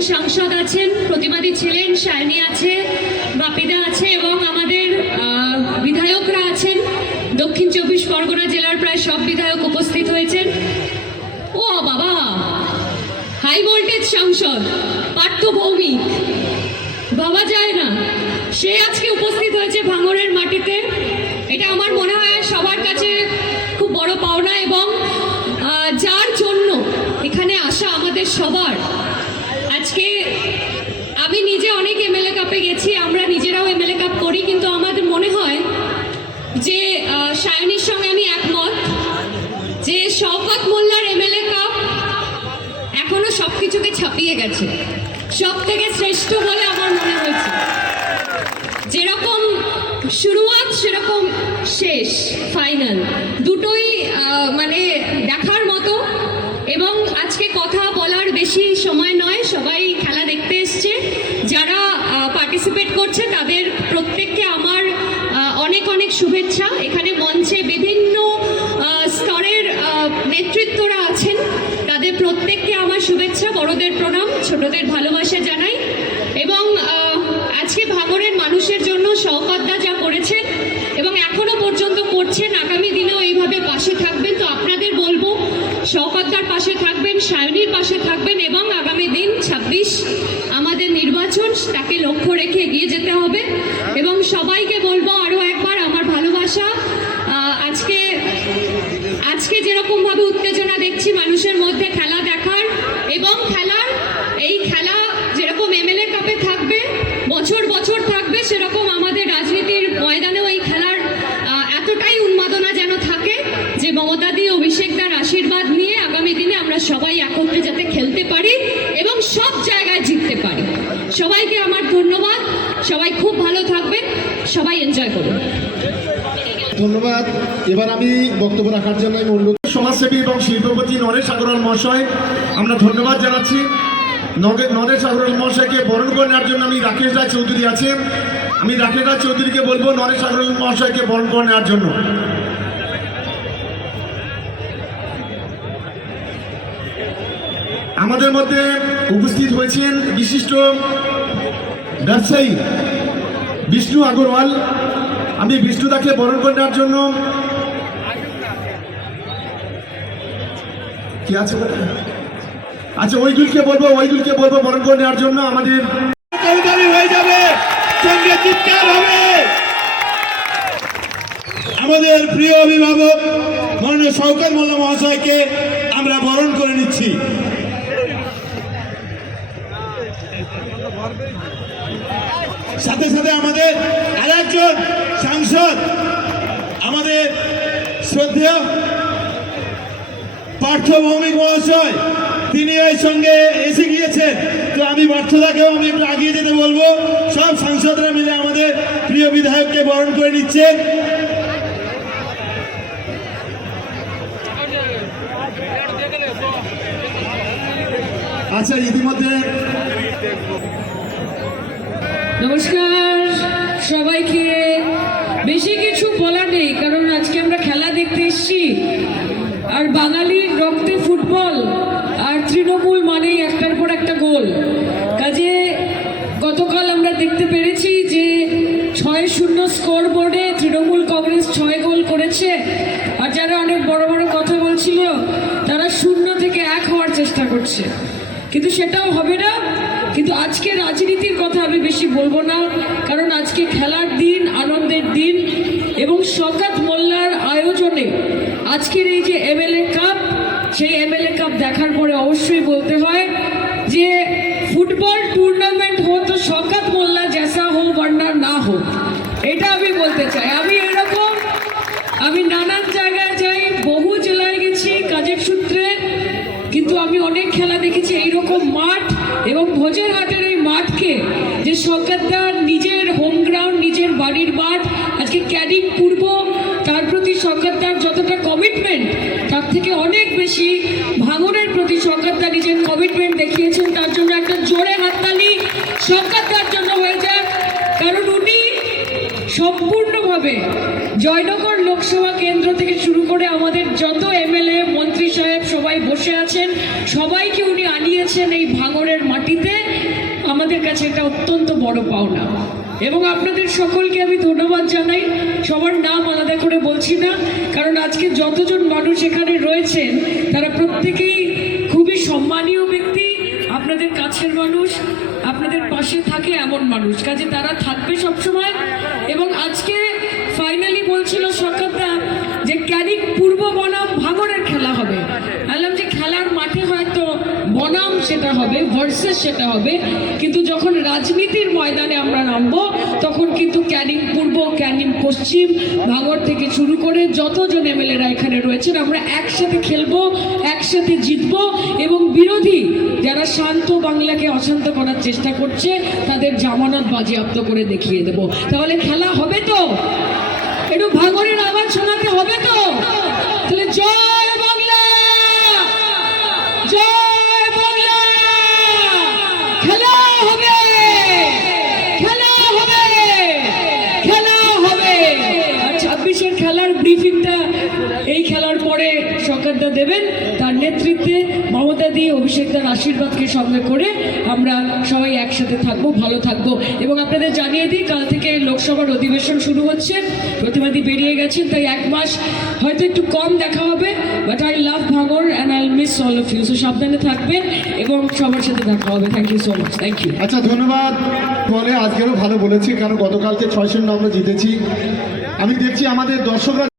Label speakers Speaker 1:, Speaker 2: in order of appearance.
Speaker 1: সাংসদ আছেন, প্রতিবাদী ছিলেন শায়নি আছে, বাপিদা আছে এবং আমাদের বিধায়করা আছেন। দক্ষিণ চব্বিশ পরগনা জেলার প্রায় সব বিধায়ক উপস্থিত হয়েছেন। ও বাবা! হাই ভোল্টেজ সাংসদ, পার্থ ভৌমিক। বাবা যায় না। সে আজকে উপস্থিত হয়েছে ভাঙড়ের মাটিতে। এটা আমার মনে হয় সবার কাছে খুব বড় পাওনা এবং যার জন্য এখানে আসা আমাদের সবার। আজকে আমি নিজে অনেক এমএলএ কাপে গেছি, আমরা নিজেরাও এমএলএ কাপ করি, কিন্তু আমাদের মনে হয় যে সায়নীর সঙ্গে আমি একমত যে শওকত মোল্লার এমএলএ কাপ এখনও সব কিছুকে ছাপিয়ে গেছে। সব থেকে শ্রেষ্ঠ বলে আমার মনে হয়েছে। যেরকম শুরুয়াত, সেরকম শেষ ফাইনাল দুটোই মানে দেখার মতো এবং আজকে কথা বলার বেশি সময় নয় সবাই খেলা দেখতে এসছে। যারা পার্টিসিপেট করছে, তাদের প্রত্যেককে আমার অনেক অনেক শুভেচ্ছা। এখানে মঞ্চে বিভিন্ন স্তরের নেতৃত্বরা আছেন। তাদের প্রত্যেককে আমার শুভেচ্ছা, বড়দের প্রণাম, ছোটদের ভালোবাসা জানাই। এবং আজকে ভাঙরের মানুষের জন্য শওকতদা যা করেছেন এবং এখনও পর্যন্ত করছেন, আগামী দিনেও এইভাবে পাশে থাকবেন। শওকতদার পাশে থাকবেন, সায়নীর পাশে থাকবেন এবং আগামী দিন ছাব্বিশ আমাদের নির্বাচন, তাকে লক্ষ্য রেখে এগিয়ে যেতে হবে। এবং সবাইকে বলব আরও একবার আমার ভালোবাসা আজকে আজকে যেরকমভাবে উত্তেজনা দেখছি মানুষের মধ্যে খেলা দেখার, এবং খেলার, এই খেলা যেরকম এমএলএ কাপে থাকবে, বছর বছর থাকবে, সেরকম আমাদের রাজনীতির ময়দানেও এই খেলার এতটাই উন্মাদনা যেন থাকে যে মমতাদি অভিষেকদার আশীর্বাদ আগামী দিনে আমরা সবাই একত্রে যাতে খেলতে পারি এবং সব জায়গায় জিততে পারি। সবাইকে আমার ধন্যবাদ। সবাই খুব ভালো থাকবেন। সবাই এনজয় করুন।
Speaker 2: ধন্যবাদ। এবার আমি বক্তব্য রাখার জন্য আমি অনুরোধ সমাজসেবী এবং শিল্পপতি নরেশ আগরওয়াল মহাশয় আমরা ধন্যবাদ জানাচ্ছি। নরেশ আগরওয়াল মহাশয়কে বরণ করে নেওয়ার জন্য আমি রাকেশ রায় চৌধুরী আছেন। আমি রাকেশ রায় চৌধুরীকে বলব নরেশ আগরওয়াল মহাশয়কে বরণ করে নেওয়ার জন্য। আমাদের মধ্যে উপস্থিত হয়েছেন বিশিষ্ট ব্যবসায়ী বিষ্ণু আগরওয়াল। আমি বিষ্ণুদাকে বরণ করে নেওয়ার জন্য কি আছে? আচ্ছা ওইদুলকে বলব ওইদুলকে বলব বরণ করে নেওয়ার জন্য আমাদের
Speaker 3: হয়ে যাবে আমাদের প্রিয় অভিভাবক, মাননীয় মোল্লা মহাশয়কে আমরা বরণ করে নিচ্ছি। সাথে সাথে আমাদের আরেকজন সাংসদ, আমাদের শ্রদ্ধেয় পার্থ ভৌমিক মহাশয়, তিনি এর সঙ্গে এসে গিয়েছেন। তো আমি পার্থদাকেও আমি একটু যেতে বলব। সব সাংসদরা মিলে আমাদের প্রিয় বিধায়ককে বরণ করে নিচ্ছেন।
Speaker 2: আচ্ছা ইতিমধ্যে
Speaker 4: নমস্কার। সবাইকে বেশি কিছু বলার নেই, কারণ আজকে আমরা খেলা দেখতে এসেছি। আর বাঙালির রক্তে ফুটবল আর তৃণমূল মানেই একটার পর একটা গোল। কাজে গতকাল আমরা দেখতে পেরেছি যে ছয় শূন্য স্কোর বোর্ডে তৃণমূল কংগ্রেস ছয় গোল করেছে। আর যারা অনেক বড় বড় কথা বলছিল, তারা শূন্য থেকে এক হওয়ার চেষ্টা করছে। কিন্তু সেটাও হবে না। কিন্তু আজকে রাজনীতির কথা আমি বেশি বলব না, কারণ আজকে খেলার দিন, আনন্দের দিন, এবং শকাত মোল্লার আয়োজনে আজকের এই যে এমএলএ কাপ, সেই এমএলএ কাপ দেখার পরে অবশ্যই বলতে হয় যে ফুটবল টুর্নামেন্ট হতো শকাত মাঠকে যে সরকারদার নিজের হোম গ্রাউন্ড নিজের বাড়ির মাঠ আজকে ক্যাডিং পূর্ব, তার প্রতি সরকারদার যতটা কমিটমেন্ট তার থেকে অনেক বেশি ভাঙনের প্রতি সরকারদার নিজের কমিটমেন্ট দেখিয়েছেন। তার জন্য একটা জোরে হাততালি সরকারদার জন্য হয়ে যাক। কারণ উনি সম্পূর্ণভাবে জয়নগর লোকসভা কেন্দ্র থেকে শুরু করে আমাদের যত এমএলএ, মন্ত্রী সাহেব সবাই বসে আছেন। সবাইকে উনি আনিয়েছেন এই ভাঙরের মাটিতে। আমাদের কাছে এটা অত্যন্ত বড় পাওনা। এবং আপনাদের সকলকে আমি ধন্যবাদ জানাই। সবার নাম আলাদা করে বলছি না, কারণ আজকে যতজন মানুষ এখানে রয়েছেন, তারা প্রত্যেকেই খুবই সম্মানীয় ব্যক্তি। আপনাদের কাছের মানুষ, আপনাদের পাশে থাকে এমন মানুষ। কাজে তারা থাকবে সবসময়। এবং আজকে ফাইনালি বলছিল সরকারদা যে ক্যানিক পূর্ব বনাম ভাঙরের খেলা হবে বললাম যে খেলার মাঠে হয়তো বনাম সেটা হবে ভার্সেস সেটা হবে। কিন্তু যখন রাজনীতির ময়দানে আমরা নামবো, তখন কিন্তু ক্যানিং পূর্ব, ক্যানিং পশ্চিম, ভাঙর থেকে শুরু করে যতজন এমএলএরা এখানে রয়েছেন, আমরা একসাথে খেলব, একসাথে জিতবো এবং বিরোধী যারা শান্ত বাংলাকে অশান্ত করার চেষ্টা করছে, তাদের জামানত বাজেয়াপ্ত করে দেখিয়ে দেব। তাহলে খেলা হবে তো? একটু ভাঙরের আওয়াজ শোনাতে হবে তো? তাহলে জয়! পরে সরকারদা দেবেন। তার নেতৃত্বে মমতা দিয়ে অভিষেকদার আশীর্বাদকে সঙ্গে করে আমরা সবাই একসাথে থাকব, ভালো থাকব। এবং আপনাদের জানিয়ে দিই, কাল থেকে লোকসভার অধিবেশন শুরু হচ্ছে। প্রতিবাদী বেরিয়ে গেছেন, তাই এক মাস হয়তো একটু কম দেখা হবে। But I love Bhangar and I miss all of you so সাবধানে থাকবেন এবং সবার সাথে দেখা হবে। Thank you so much thank you
Speaker 2: আচ্ছা ধন্যবাদ। বলে আজকেরও ভালো বলেছি কারণ গতকালকে ছয় শূন্য আমরা জিতেছি। আমি দেখছি আমাদের দর্শকরা